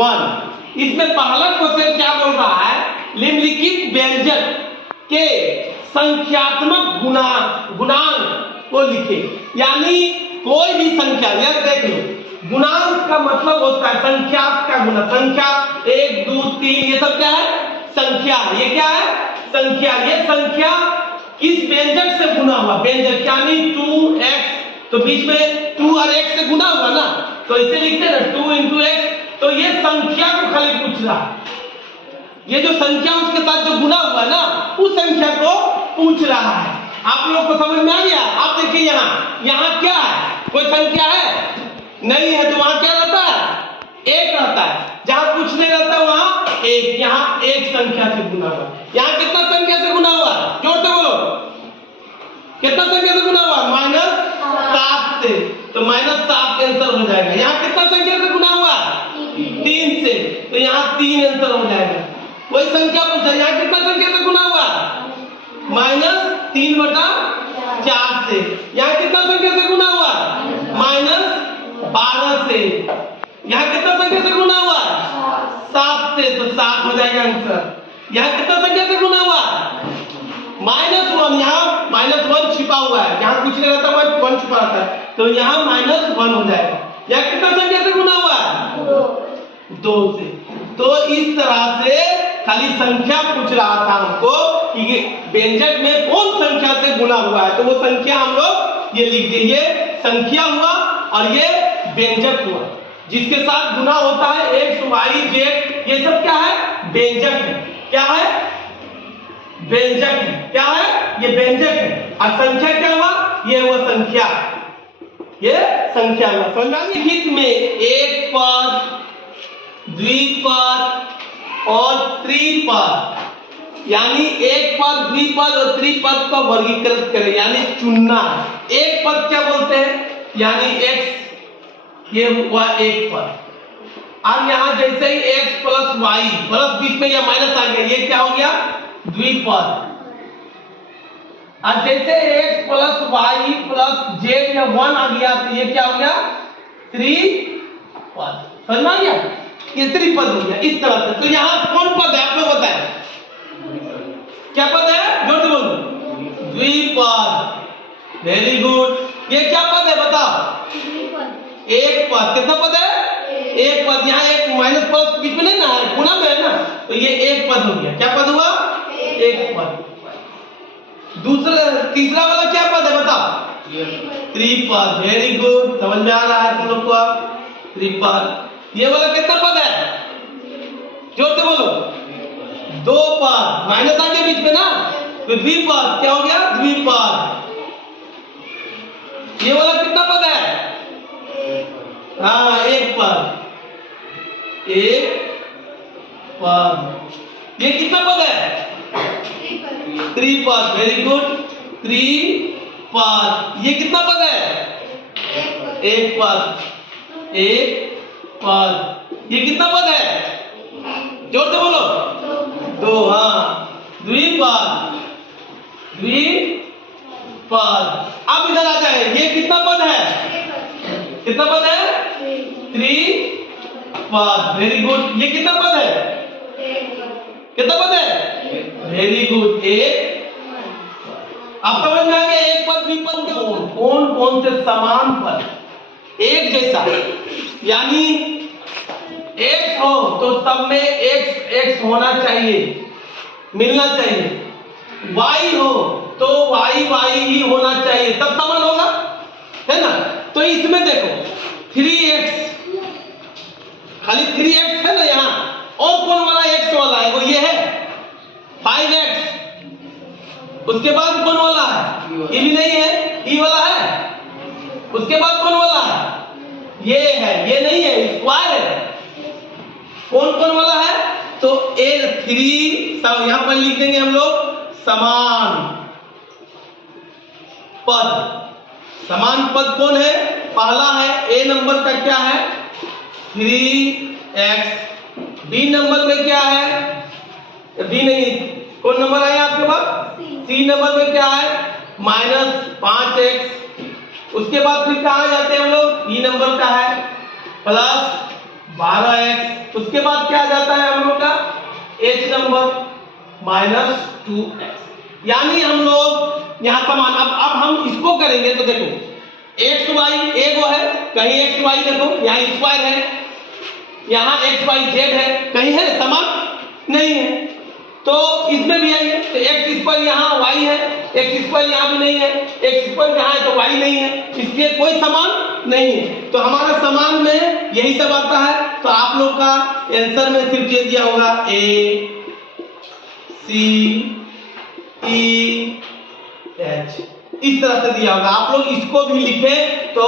1। इसमें पहला क्वेश्चन क्या बोल रहा है, निम्नलिखित व्यंजक के संख्यात्मक गुणांक को लिखे। यानी कोई भी संख्या, यह देख लो, गुणांक का मतलब होता है संख्या का गुना। संख्या 1 2 3 ये सब क्या है, संख्या। ये क्या है, संख्या। ये संख्या किस व्यंजक से गुना हुआ, व्यंजक यानी 2x, तो बीच में 2 और x से गुना हुआ ना, तो इसे लिखते हैं ना 2 into x। तो ये संख्या को खाली पूछ रहा है, ये जो संख्या उसके साथ जो गुना हुआ ना, उस संख्या को पूछ रहा है। आप लोग को समझ में आ गया? आप देखिए यहाँ क्या है, कोई संख्या है नहीं है, तो वहां क्या रहता है, 1 रहता है। जहां कुछ नहीं रहता वहां 1, यहाँ 1 संख्या से गुना हुआ। यहाँ कितना संख्या से गुना हुआ, जोर से बोलो, कितना संख्या से गुना हुआ, -7 से, तो -7 आंसर हो जाएगा। यहाँ कितना संख्या से गुना हुआ, 3 से, तो यहाँ 3 आंसर हो जाएगा। वही संख्या पूछा, यहाँ कितना संख्या से गुना हुआ, -3/4 से। यहाँ कितना संख्या से गुना हुआ, -12 से। यहाँ कितना संख्या से गुना हुआ, 7 से, तो 7 हो जाएगा आंसर। यहाँ कितना संख्या से गुना हुआ, -1, यहाँ -1 छिपा हुआ है, जहाँ कुछ नहीं रहता वहाँ 1 छिपा रहता है, तो यहाँ -1 हो जाएगा। यहाँ कितना संख्या से गुना हुआ, 2 से। तो इस तरह से खाली संख्या पूछ रहा था हमको कि व्यंजक में कौन संख्या से गुना हुआ है, तो वो संख्या हम लोग ये लिख देंगे। ये संख्या हुआ और ये व्यंजक हुआ, जिसके साथ गुना होता है x y z, ये सब क्या है, व्यंजक है। क्या है, व्यंजक है। क्या है, ये व्यंजक है। और संख्या क्या हुआ, ये हुआ संख्या, ये संख्या हुआ। समझ हित में एक पद, द्विपद और त्रिपद, यानी एक पद, द्विपद और त्रिपद का वर्गीकृत करें, यानी चुनना। एक पद क्या बोलते हैं, यानी x, ये हुआ एक पद। अब यहां जैसे ही x + y, प्लस बीच में या माइनस आ गया, ये क्या हो गया, द्विपद। और जैसे x + y + z या 1 आ गया, तो ये क्या हो गया, त्रिपद। समझ में आ गया, ये त्रिपद हो गया इस तरह से। तो यहाँ कौन पद है, आप लोग बताएं, क्या पद है, जोर से बोलो, द्विपद। Very good. ये क्या पद है बताओ, एक पद। कितना पद है, एक पद। यहाँ एक माइनस प्लस बीच में नहीं ना है, गुना में है ना, तो ये एक पद हो गया। क्या पद हुआ, एक पद। दूसरा तीसरा वाला क्या पद है बताओ, त्रिपद। वेरी गुड, समझ में आ रहा है तुम लोग को अब, त्रिपद। ये वाला कितना पद है, जोर से बोलो, 2 पद। माइनस आ गया बीच में ना, तो द्विपद। क्या हो गया, द्विपद। ये वाला कितना पद है, हाँ, एक पद, एक पद। ये कितना पद है, त्रिपद। Very good, त्रिपद। ये कितना पद है, एक पद, एक पद। ये कितना पद है, जोर से बोलो, 2। हाँ, द्विपद, द्विपद। अब इधर आ जाए, ये कितना पद है, कितना पद है, त्रिपद। Very good. ये कितना पद है, कितना पद है, वेरी गुड, एक। अब समझ में आ गया एक पद द्विपद के कौन कौन से समान पद, एक जैसा, यानी x हो तो सब में x x होना चाहिए, मिलना चाहिए। y हो तो y y ही होना चाहिए, तब समान होगा, है ना। तो इसमें देखो 3x, खाली 3x है ना यहाँ, और कौन वाला x वाला है, वो ये है 5x। उसके बाद कौन वाला है, ये भी नहीं है, ई वाला है। उसके बाद कौन वाला है, ये है, ये नहीं है, स्क्वायर है। कौन कौन वाला है, तो A3, यहां पर लिख देंगे हम लोग समान पद। समान पद कौन है, पहला है A नंबर का क्या है, 3x। B नंबर में क्या है, B नहीं, कौन नंबर आया आपके पास, C नंबर में क्या है, -5x। उसके बाद फिर कहां जाते हैं हम लोग, E नंबर का है 12x, उसके बाद क्या आ जाता है हम लोग का h नंबर -2x, यानी हम लोग यहाँ समान। अब हम इसको करेंगे तो देखो x y एगो है, कहीं x y देखो यहाँ स्क्वायर है, यहाँ x y z है, कहीं है समान नहीं है, तो इसमें भी है तो x स्क्वायर यहाँ y है, x स्क्वायर यहाँ भी नहीं है, x स्क्वायर यहाँ है तो y नहीं है, इसलिए कोई समान नहीं है। तो हमारा समान में यही सब आता है। तो आप लोग का आंसर में सिर्फ ये दिया होगा a c e h, इस तरह से दिया होगा। आप लोग इसको भी लिखे तो